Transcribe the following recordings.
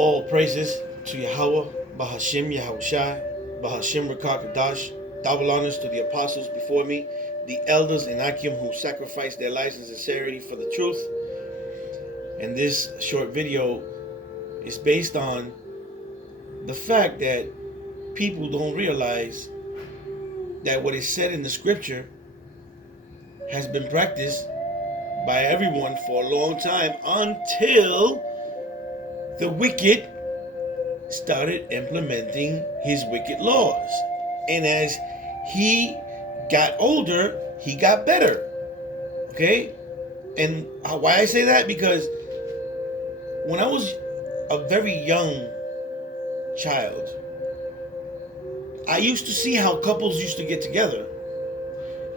All praises to Yahweh, Bahashim Yahushai, Bahashim Rakakadash. Double honors to the apostles before me, the elders in Akim who sacrificed their lives in sincerity for the truth. And this short video is based on the fact that people don't realize that what is said in the scripture has been practiced by everyone for a long time until the wicked started implementing his wicked laws. And as he got older, he got better. Okay? And why I say that? Because when I was a very young child, I used to see how couples used to get together.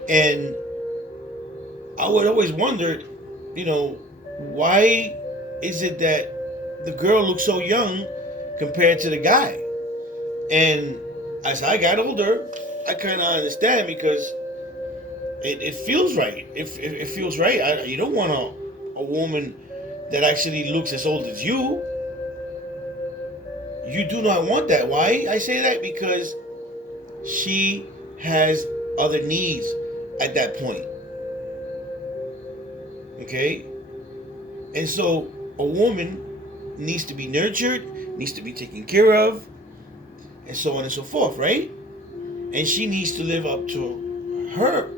And I would always wonder, why is it that the girl looks so young compared to the guy? And as I got older, I kind of understand because it feels right. It feels right. You don't want a woman that actually looks as old as you. You do not want that. Why I say that? Because she has other needs at that point. Okay? And so a woman needs to be nurtured, needs to be taken care of, and so on and so forth, right? And she needs to live up to her.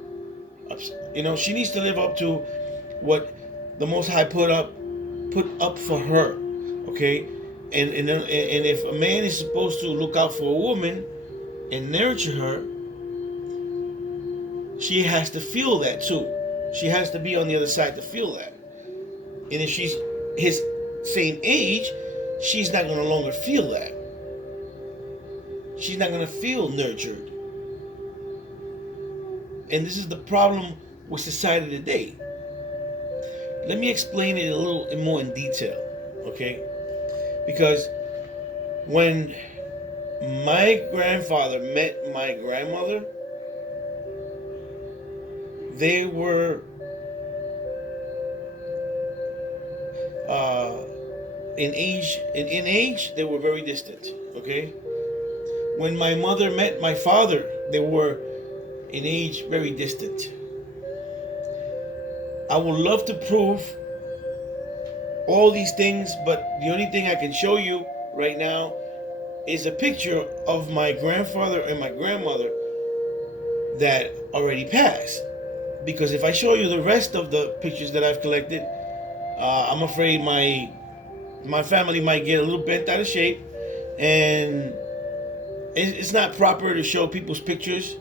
She needs to live up to what the Most High put up for her. Okay? And if a man is supposed to look out for a woman and nurture her, she has to feel that too. She has to be on the other side to feel that. And if she's his same age, she's not going to longer feel that. She's not going to feel nurtured. And this is the problem with society today. Let me explain it a little more in detail, okay? Because when my grandfather met my grandmother, they were in age they were very distant. Okay, when my mother met my father, they were in age very distant. I would love to prove all these things, but the only thing I can show you right now is a picture of my grandfather and my grandmother that already passed. Because if I show you the rest of the pictures that I've collected, I'm afraid my family might get a little bent out of shape, and it's not proper to show people's pictures,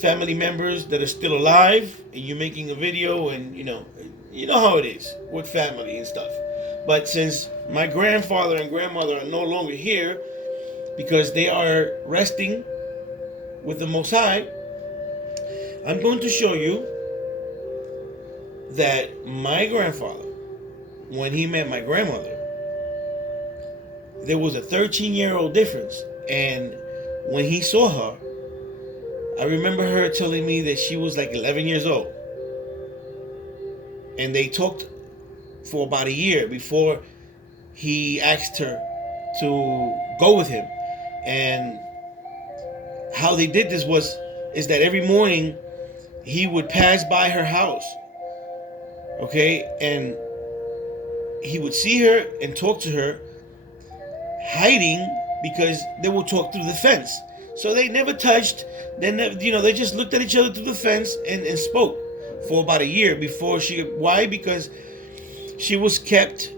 family members that are still alive, and you're making a video, and you know how it is with family and stuff. But since my grandfather and grandmother are no longer here because they are resting with the Most High, I'm going to show you that my grandfather, when he met my grandmother, there was a 13-year-old difference. And when he saw her, I remember her telling me that she was like 11 years old. And they talked for about a year before he asked her to go with him. And how they did this is that every morning he would pass by her house, okay, and he would see her and talk to her, hiding, because they would talk through the fence. So they never touched. They just looked at each other through the fence and spoke for about a year before she. Why? Because she was kept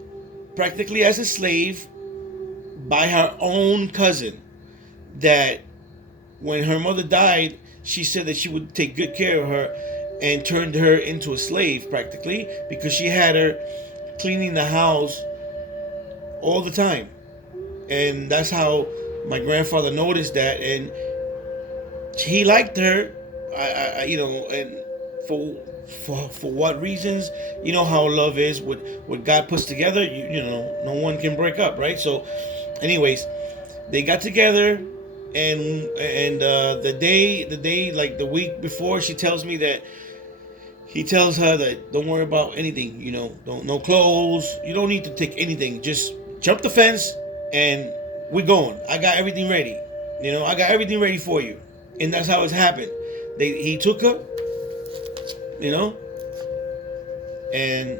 practically as a slave by her own cousin. That when her mother died, she said that she would take good care of her and turned her into a slave practically, because she had her cleaning the house all the time. And that's how my grandfather noticed that, and he liked her. And for what reasons? You know how love is. What God puts together, no one can break up, right? So, anyways, they got together. And the day like the week before, she tells me that he tells her that don't worry about anything, no clothes, you don't need to take anything, just jump the fence and we're going. I got everything ready. I got everything ready for you. And that's how it's happened. He took her, and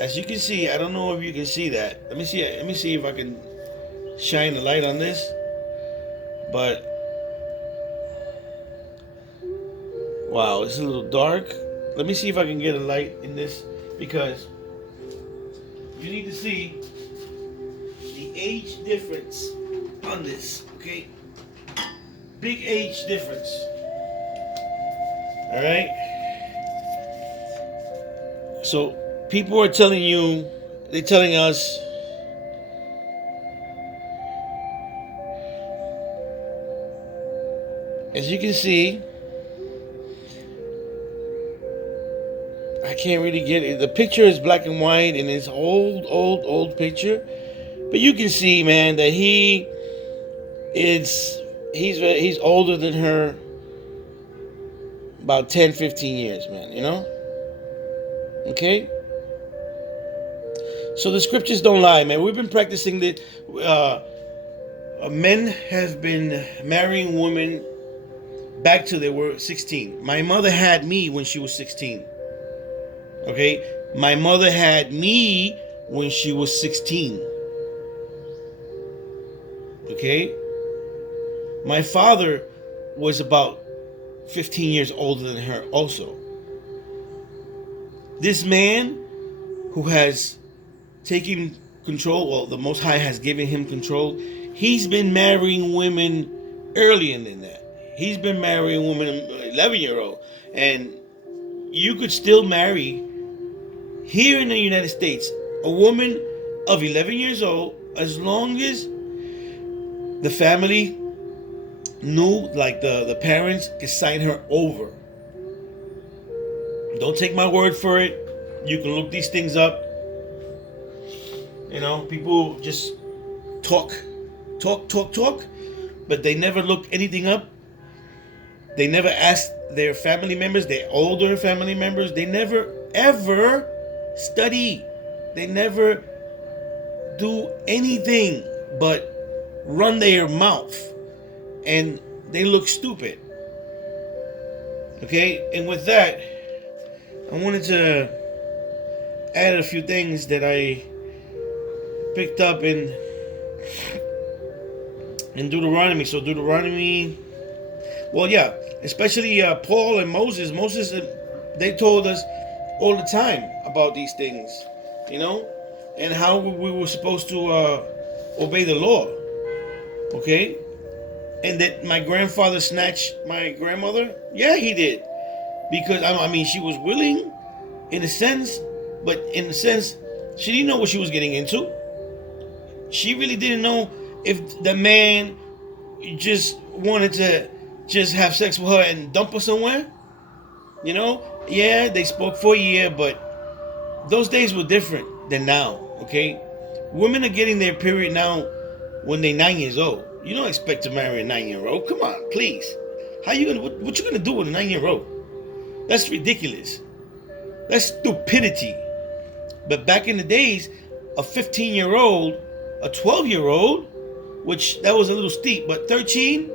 as you can see, I don't know if you can see that. Let me see if I can shine the light on this. But wow, it's a little dark. Let me see if I can get a light in this, because you need to see the age difference on this, okay? Big age difference. All right? So people are telling you, they're telling us, as you can see, I can't really get it. The picture is black and white, and it's old picture. But you can see, man, that he's older than her about 10, 15 years, man, Okay? So the scriptures don't lie, man. We've been practicing that. Men have been marrying women back till they were 16. My mother had me when she was 16. Okay? My mother had me when she was 16. Okay? My father was about 15 years older than her also. This man who has taken control, well, the Most High has given him control, he's been marrying women earlier than that. He's been marrying women 11-year-old. And you could still marry, here in the United States, a woman of 11 years old, as long as the family knew, like the parents could sign her over. Don't take my word for it. You can look these things up. People just talk, but they never look anything up. They never ask their family members, their older family members. They never, ever study. They never do anything but run their mouth. And they look stupid. Okay? And with that, I wanted to add a few things that I picked up in Deuteronomy. So Deuteronomy, well, yeah, especially Paul and Moses. Moses, they told us all the time about these things, and how we were supposed to obey the law. Okay? And that my grandfather snatched my grandmother? Yeah, he did. Because, she was willing in a sense, but in a sense, she didn't know what she was getting into. She really didn't know if the man just wanted to just have sex with her and dump her somewhere. Yeah, they spoke for a year, but those days were different than now, okay? Women are getting their period now when they're 9 years old. You don't expect to marry a 9-year-old. Come on, please. What you gonna do with a 9-year-old? That's ridiculous. That's stupidity. But back in the days, a 15-year-old, a 12-year-old, which that was a little steep, but 13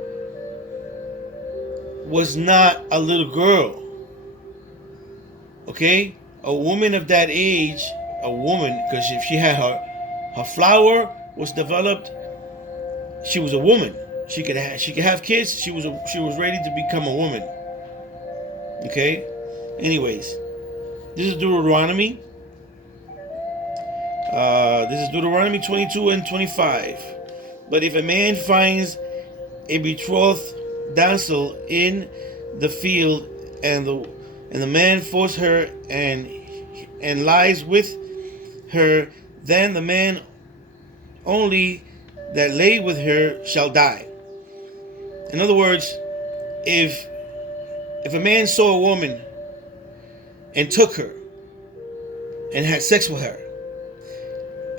was not a little girl. Okay? A woman of that age, because if she had her flower was developed, she was a woman. She could have kids. She was ready to become a woman. Okay? Anyways, this is Deuteronomy. This is Deuteronomy 22 and 25. But if a man finds a betrothed damsel in the field, and the man force her and lies with her, then the man only that lay with her shall die. In other words, if a man saw a woman and took her and had sex with her,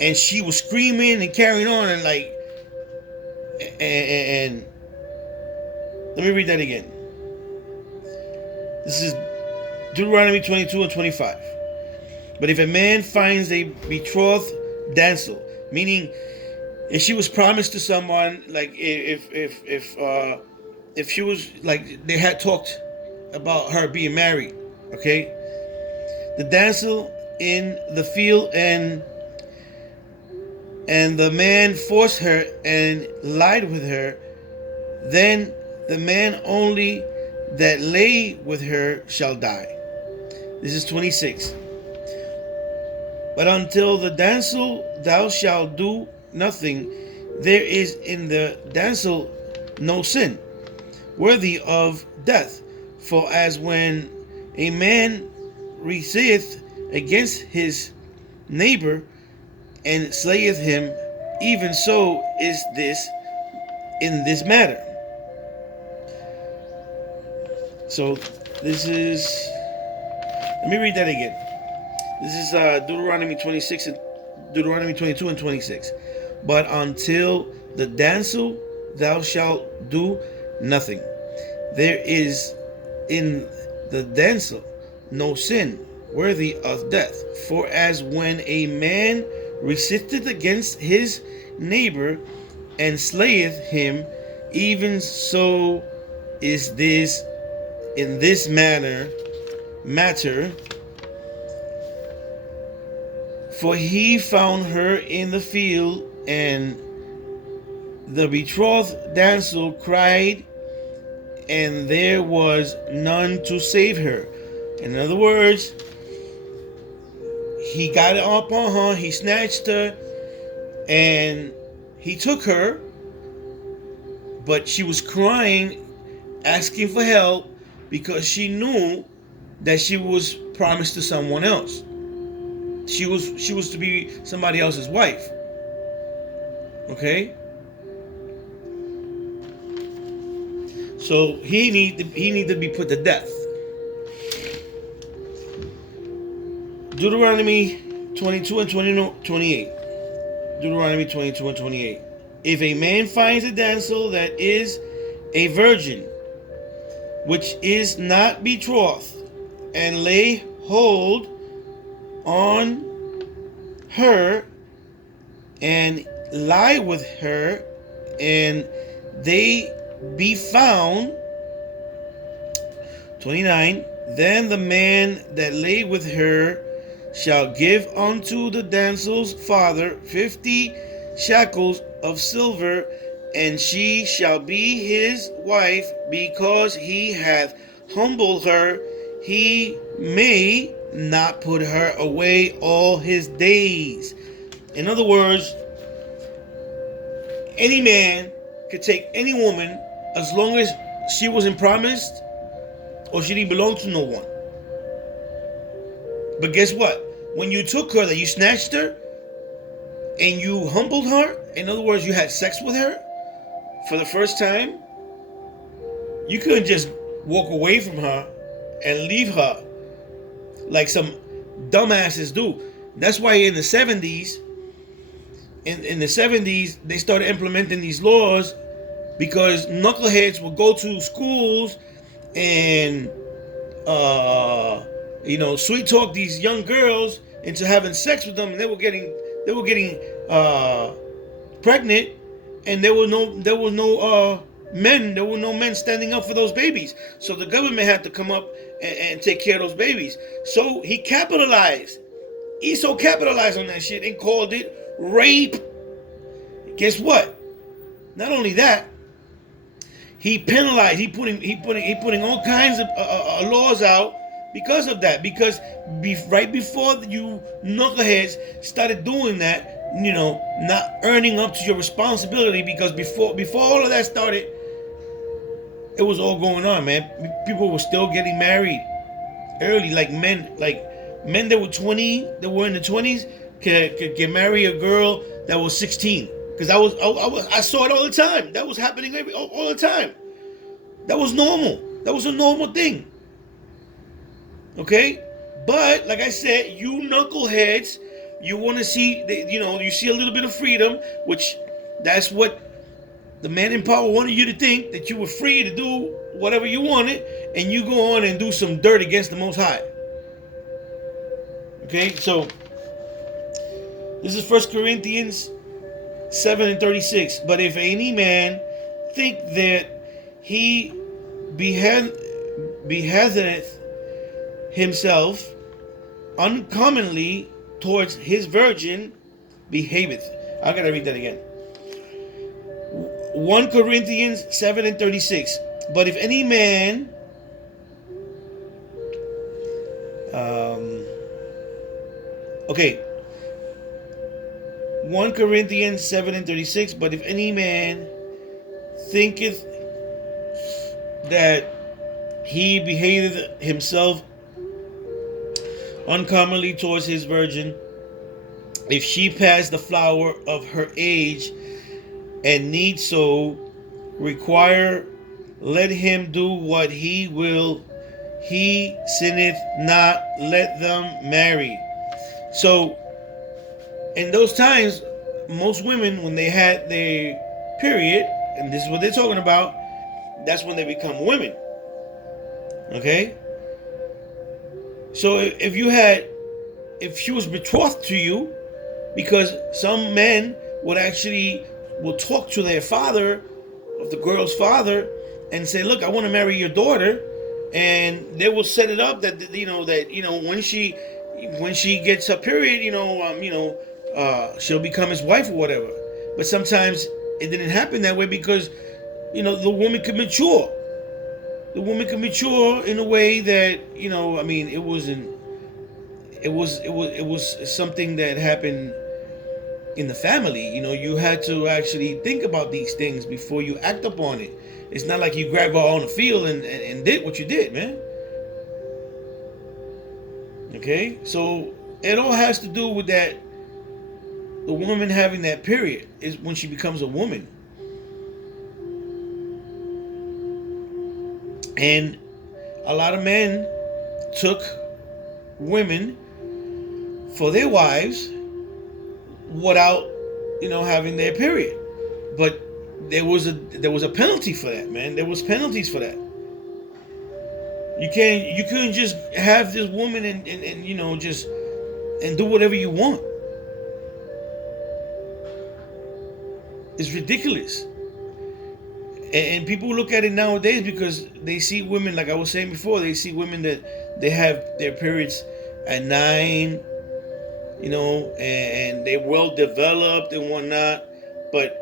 and she was screaming and carrying on and let me read that again. This is Deuteronomy 22 and 25. But if a man finds a betrothed damsel Meaning, if she was promised to someone, like if she was like they had talked about her being married, okay, the damsel in the field and the man forced her and lied with her, then the man only that lay with her shall die. This is 26. But until the damsel thou shalt do nothing, there is in the damsel no sin, worthy of death. For as when a man resisteth against his neighbor and slayeth him, even so is this in this matter. So this is, let me read that again. This is Deuteronomy 26 and Deuteronomy 22 and 26. But until the damsel thou shalt do nothing, there is in the damsel no sin worthy of death. For as when a man resisteth against his neighbor and slayeth him, even so is this in this matter. For he found her in the field, and the betrothed damsel cried, and there was none to save her. In other words, he got up on her, he snatched her, and he took her, but she was crying, asking for help, because she knew that she was promised to someone else. She was to be somebody else's wife. Okay? So he needed to be put to death. Deuteronomy 22 and 28. Deuteronomy 22 and 28. If a man finds a damsel that is a virgin, which is not betrothed, and lay hold on her and lie with her, and they be found, 29, then the man that lay with her shall give unto the damsel's father 50 shekels of silver, and she shall be his wife, because he hath humbled her. He may not put her away all his days. In other words, any man could take any woman as long as she wasn't promised or she didn't belong to no one. But guess what? When you took her, that you snatched her and you humbled her, in other words, you had sex with her for the first time, you couldn't just walk away from her and leave her like some dumbasses do. That's why in the 70s, they started implementing these laws, because knuckleheads would go to schools and sweet talk these young girls into having sex with them, and they were getting pregnant, and there were no men standing up for those babies. So the government had to come up and take care of those babies. So he capitalized. Esau capitalized on that shit and called it rape. Guess what? Not only that, he penalized. He putting all kinds of laws out because of that. Because right before you knuckleheads started doing that, not earning up to your responsibility, because before all of that started, it was all going on, man. People were still getting married early, like men that were 20, that were in the 20s, could marry a girl that was 16. Because I saw it all the time. That was happening all the time. That was normal. That was a normal thing. Okay? But like I said, you knuckleheads, you want to see, you see a little bit of freedom, which that's what the man in power wanted you to think, that you were free to do whatever you wanted, and you go on and do some dirt against the Most High. Okay? So this is 1 Corinthians 7:36. But if any man think that he behaveth himself uncommonly towards his virgin, behaveth. I gotta read that again. 1 Corinthians 7:36. But if any man okay, 1 Corinthians 7:36. But if any man thinketh that he behaveth himself uncommonly towards his virgin, if she pass the flower of her age, and need so require, let him do what he will. He sinneth not, let them marry. So, in those times, most women, when they had their period, and this is what they're talking about, that's when they become women. Okay? So, if she was betrothed to you, because some men will talk to their father, of the girl's father, and say, look, I want to marry your daughter, and they will set it up that when she gets her period, she'll become his wife or whatever. But sometimes it didn't happen that way, because the woman could mature. The woman could mature in a way that it was something that happened in the family. You had to actually think about these things before you act upon it. It's not like you grabbed her on the field and did what you did, man. Okay, so it all has to do with that. The woman having that period is when she becomes a woman. And a lot of men took women for their wives without having their period. But there was a penalty for that, man. There was penalties for that. You couldn't just have this woman and just and do whatever you want. It's ridiculous. And people look at it nowadays because they see women, like I was saying before, they see women that they have their periods at 9, and they're well developed and whatnot, but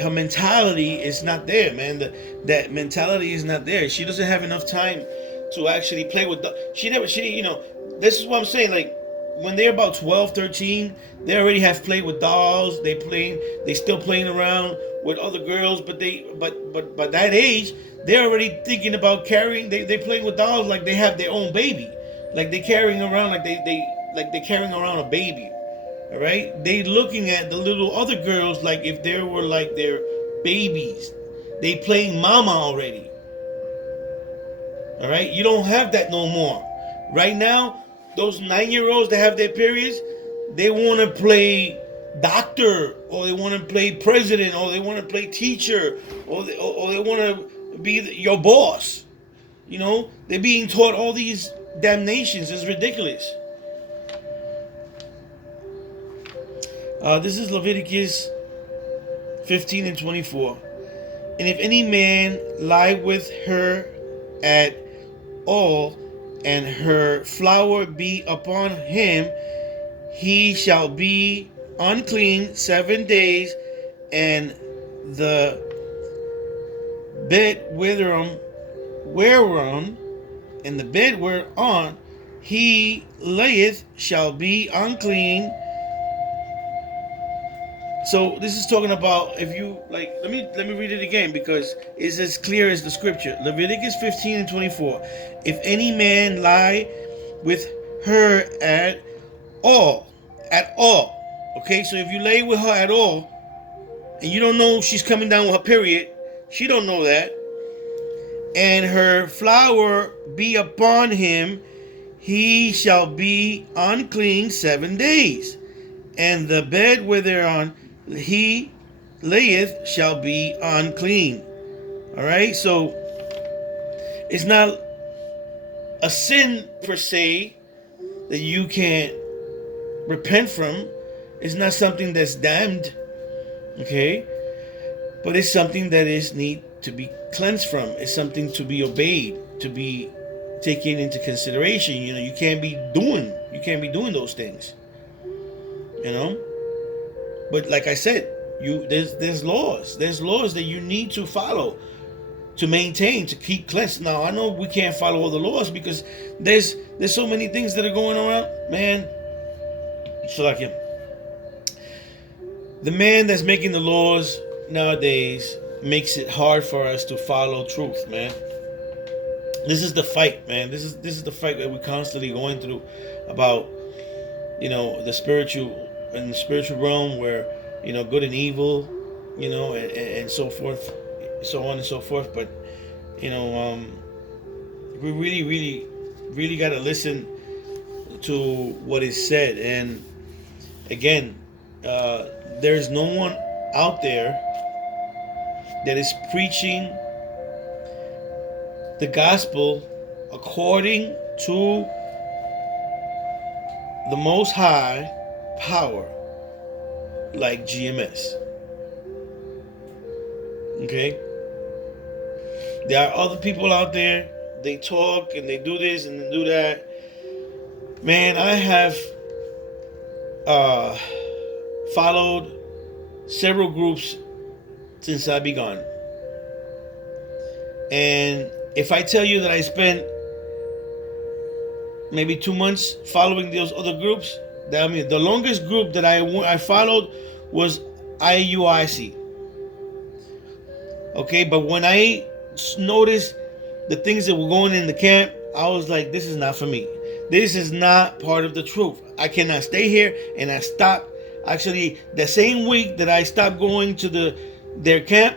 her mentality is not there, man. That mentality is not there. She doesn't have enough time to actually play with this is what I'm saying, like, when they're about 12, 13, they already have played with dolls. They still playing around with other girls, but by that age, they're already thinking about carrying. They're playing with dolls like they have their own baby, like they're carrying around like they're carrying around a baby. All right, they looking at the little other girls like if they were like their babies. They playing mama already. All right, you don't have that no more. Right now, those 9-year-olds that have their periods, they want to play doctor, or they want to play president, or they want to play teacher, or they want to be your boss. They're being taught all these damnations. It's ridiculous. This is Leviticus 15:24. And if any man lie with her at all, and her flower be upon him, he shall be unclean 7 days, and the bed whereon he layeth shall be unclean. So this is talking about, if you like, let me read it again, because it's as clear as the scripture. Leviticus 15:24. If any man lie with her at all. Okay, so if you lay with her at all, and you don't know she's coming down with her period, she don't know that, and her flower be upon him, he shall be unclean 7 days, and the bed whereon he layeth shall be unclean. All right, so it's not a sin per se that you can't repent from. It's not something that's damned, okay? But it's something that is need to be cleansed from. It's something to be obeyed, to be taken into consideration. You can't be doing those things. But like I said, there's laws. There's laws that you need to follow, to maintain, to keep cleansed. Now I know we can't follow all the laws because there's so many things that are going around, man. So like him, the man that's making the laws nowadays makes it hard for us to follow truth, man. This is the fight, man. This is the fight that we're constantly going through about, the spiritual realm, where good and evil, and so forth, so on and so forth. But we really, really, really got to listen to what is said. And again, there's no one out there that is preaching the gospel according to the Most High power like GMS. Okay? There are other people out there, they talk and they do this and they do that. Man, I have followed several groups since I began. And if I tell you that I spent maybe 2 months following those other groups, I mean, the longest group that I followed was IUIC. Okay, but when I noticed the things that were going in the camp, I was like, this is not for me. This is not part of the truth. I cannot stay here. And I stopped. Actually, the same week that I stopped going to their camp,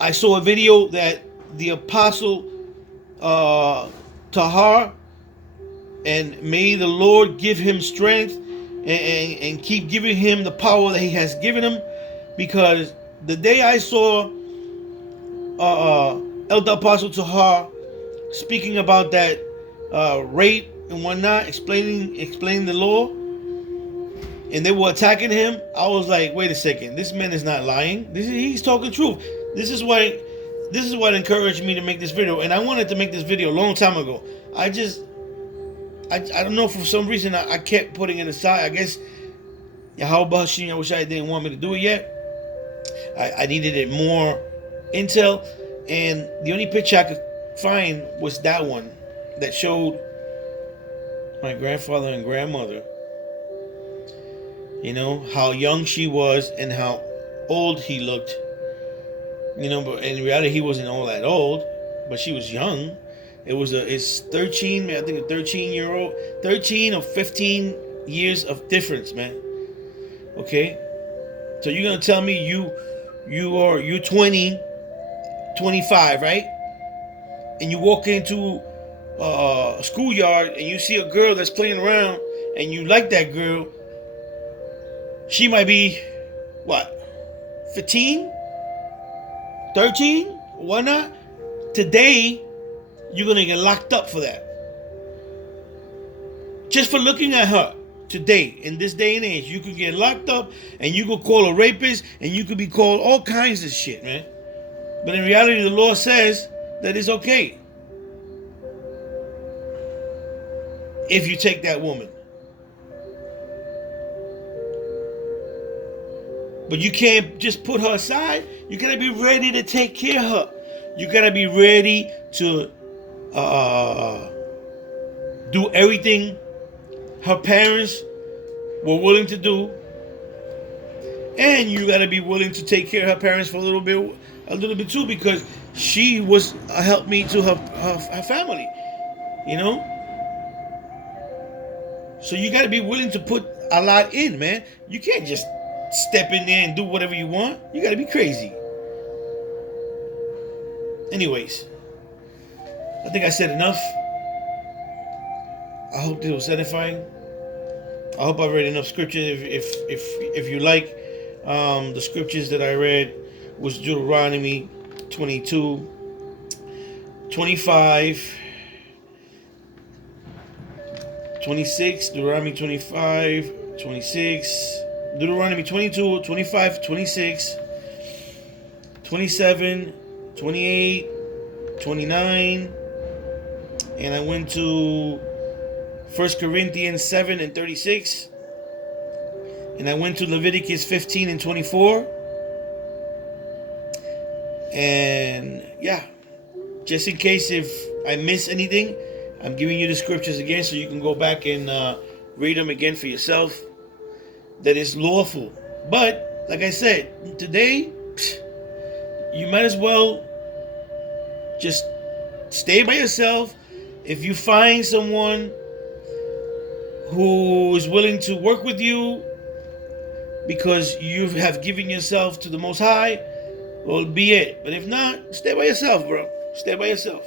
I saw a video that the apostle Tahar, and may the Lord give him strength and keep giving him the power that he has given him, because the day I saw Elder Apostle Tahar speaking about that rape and whatnot, explaining the law, and they were attacking him, I was like, wait a second, this man is not lying. He's talking truth. This is what encouraged me to make this video, and I wanted to make this video a long time ago. I don't know, for some reason I kept putting it aside. I guess Yahweh Hashem, I wish I didn't want me to do it yet. I needed it more intel, and the only picture I could find was that one that showed my grandfather and grandmother. How young she was and how old he looked. But in reality he wasn't all that old, but she was young. It's 13, man, I think a 13-year-old, 13 or 15 years of difference, man. Okay? So you're gonna tell me you're 20, 25, right? And you walk into a schoolyard and you see a girl that's playing around and you like that girl. She might be, what, 15? 13? Whatnot? Today, you're going to get locked up for that. Just for looking at her. Today, in this day and age, you could get locked up and you could call a rapist and you could be called all kinds of shit, man. But in reality, the law says that it's okay if you take that woman. But you can't just put her aside. You gotta be ready to take care of her. You gotta be ready to do everything her parents were willing to do, and you gotta be willing to take care of her parents for a little bit too, because she was a helpmeet to her family, So you gotta be willing to put a lot in, man. You can't just step in there and do whatever you want. You gotta be crazy. Anyways, I think I said enough. I hope this was edifying. I hope I read enough scripture. If you like, the scriptures that I read was Deuteronomy 22, 25, 26, Deuteronomy 25, 26, Deuteronomy 22, 25, 26, 27, 28, 29, and I went to 1 Corinthians 7 and 36, and I went to Leviticus 15 and 24, and yeah, just in case if I miss anything, I'm giving you the scriptures again so you can go back and read them again for yourself. That is lawful. But, like I said, today, you might as well just stay by yourself. If you find someone who is willing to work with you because you have given yourself to the Most High, well, be it. But if not, stay by yourself, bro. Stay by yourself.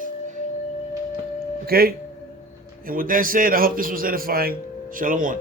Okay? And with that said, I hope this was edifying. Shalom.